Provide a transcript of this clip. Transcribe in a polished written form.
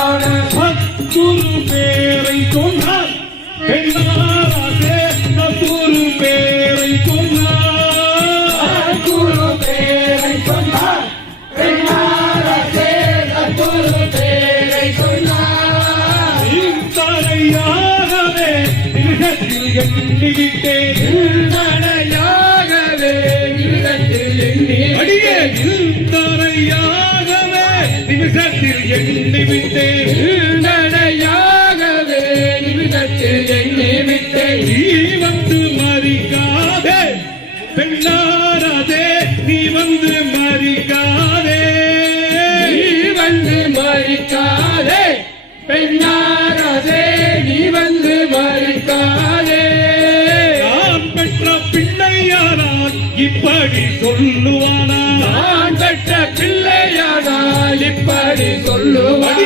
10 பேரை சொன்னார் பெண்ணாராதே 10 பேரை சொன்னார் 10 பேரை சொன்னார் பெண்ணாராதே 10 பேரை சொன்னார் இத்தனையாகவே நிமிஷத்தில் எண்ணிவிட்டேன் இத்தனையாகவே நிமிஷத்தில் அடியே இத்தனையாகவே நிமிஷத்தில் எண்ணிவிட்டேன் இத்தனையாகவே நிமிஷத்தில் எண்ணிவிட்டேன் நீ வந்து மறிக்காதே பெண்ணாராதே நீ வந்து மறிக்காதே நீ வந்து மறிக்காதே பெண்ணாராதே நீ வந்து மறிக்காதே நான் பெற்ற பிள்ளையானால் இப்படி சொல்லுவானா நான் பெற்ற பிள்ளையானால் இப்படி சொல்லுவான்